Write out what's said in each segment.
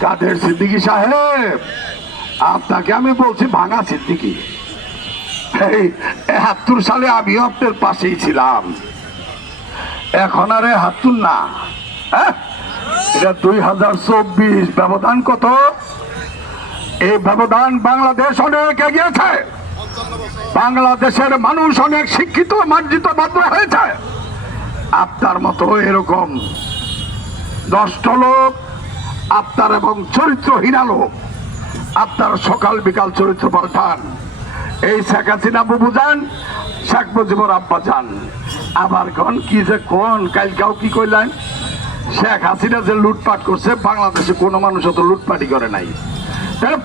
কাদের সিদ্দিকি সাহেব? আপনাকে আমি বলছি ভাঙা সিদ্দিকি। একাত্তর সালে আমিও আপনার পাশেই ছিলাম। এখন আর একাত্তর না। হ্যাঁ? এটা দুই হাজার চব্বিশ ব্যবধান কত? এই ব্যবধান বাংলাদেশ অনেক এগিয়েছে। বাংলাদেশের মানুষ অনেক শিক্ষিত, মার্জিত ভদ্র হয়েছে। আপনার মতো এরকম দশটা লোক আপনার এবং চরিত্রহীনা লোক আপনার সকাল, বিকাল, চরিত্র পাল্টান। এই শেখ হাসিনা বুবু যান, শেখ মুজিবুর আব্বা যান। আবার কন? কি যে কোন? কালকাও কি কইলেন? শেখ হাসিনা যে লুটপাট করছে, বাংলাদেশে কোনো মানুষ অত লুটপাটি করে নাই। তাহলে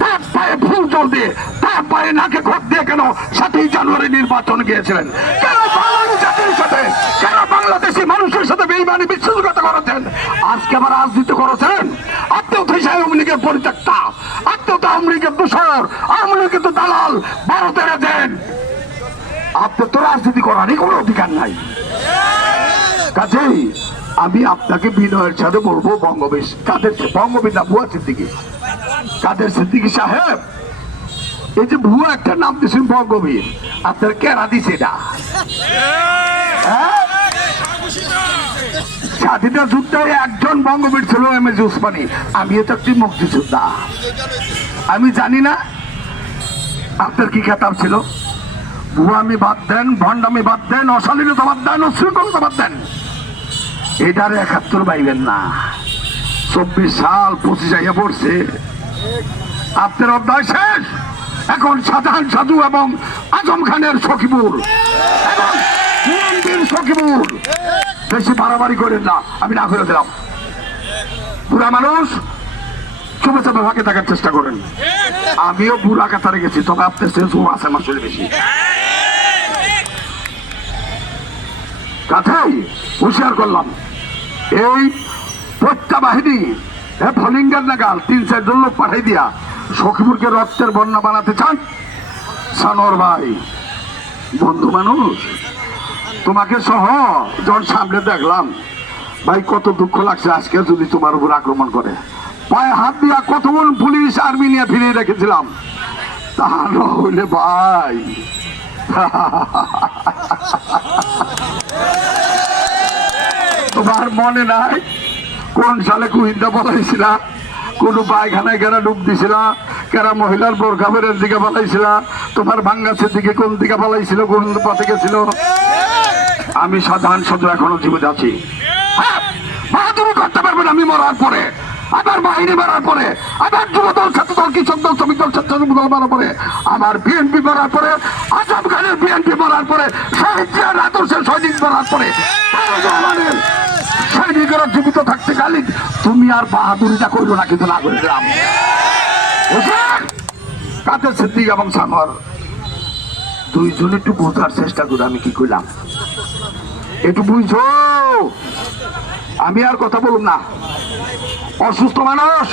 তার পায়ে ফুল জল দিয়ে, তার পায়ে নাকে ঘট দিয়ে কেন সাতই জানুয়ারি নির্বাচন গিয়েছিলেন? কেন বাঙালি জাতির সাথে, কেন বাংলাদেশি মানুষের সাথে বেইমানি বিশ্বাসঘাতকতা করেছেন? আজকে আবার রাজনীতি করেছেন? আপনিও তো সেই আওয়ামী লীগের পরিত্যক্তা আপনিও তো আওয়ামী লীগের দোষর আওয়ামী লীগের তো দালাল, ভারতের দেন আপনার তো রাজনীতি করারই কোনো অধিকার নাই। কাজেই আমি আপনাকে বিনয়ের সাথে বলব বঙ্গবেশ কাদের বঙ্গবীর না বুয়া সিদ্দিকি। কাদের সিদ্দিকি সাহেব? এই যে ভুয়া একটা নাম দিয়েছেন বঙ্গবীর, আপনার কেনা দিছে না হ্যাঁ? স্বাধীনতা যুদ্ধে একজন বঙ্গবীর ছিল এম এস উসমানী আমি তো একটি মুক্তিযোদ্ধা? আমি জানি না। আপনার কি খেতাব ছিল? ভুয়ামি বাদ দেন, ভণ্ডামি বাদ দেন, অশালীনতা বাদ দেন অশৃঙ্খলতা বাদ দেন। এটার একাত্তর পাইবেন না। চব্বিশ সাল পঁচিশ আইয়া পড়ছে। আপনার অধ্যায় শেষ। এখন সাধারণ সাধু এবং আজম খানের সখিপুর। এবং সখিপুর। বেশি বাড়াবাড়ি করেন না, আমি না করে দিলাম। বুড়া মানুষ, চুপে চাপে ফাঁকে থাকার চেষ্টা করেন। আমিও বুড়া কাতারে গেছি, তবে আপনার সে জোর আছে আমার শরীরে বেশি। কাথাই হুঁশিয়ার করলাম, এই প্রত্যা বাহিনী ফলিঙ্গার নাগাল, তিন চারজন লোক পাঠাই দিয়া সখীপুরকে রক্তের বন্যা বানাতে চান। সানোর ভাই, বন্ধু মানুষ তোমাকে সহ যখন সামনে দেখলাম। ভাই, কত দুঃখ লাগছে আজকে যদি তোমার উপর আক্রমণ করে। পায়ে হাত দিয়া কতক্ষণ পুলিশ, আর্মি নিয়ে ফিরিয়ে রেখেছিলাম। তা না হইলে ভাই। তোমার মনে নাই? কোন সালে কুহিন্দা বলাইছিল? কোন পায়খানায় কেরা ডুব দিছিল? কেরা মহিলার বোরখা বেরের দিকে পালাইছিল তোমার ভাঙ্গাসের দিকে কোন দিকে পালাইছিল কোন পথে গেছিল? আমি সাধারণ সদ এখনও জীবিত আছি। বাহাদুরি করতে পারবেন আমি মরার পরে। আবার বাহিনী মারার পরে। আবার যুবদল, ছাত্রদল, কৃষক দল শ্রমিক দল স্বেচ্ছাসেবক দল মারার পরে আমার বিএনপি মারার পরে। আজম খানের বিএনপি মারার পরে। শহীদ আদর্শের সৈনিক মারার পরে। রহমানের সৈনিকেরা জীবিত থাকতে খালি তুমি আর বাহাদুরিটা করল না, কিন্তু না করে? কাদের সিদ্দিক এবং সামর দুইজন একটু বোঝার চেষ্টা করে আমি কি করলাম একটু বুঝছ? আমি আর কথা বলুন না। অসুস্থ মানুষ।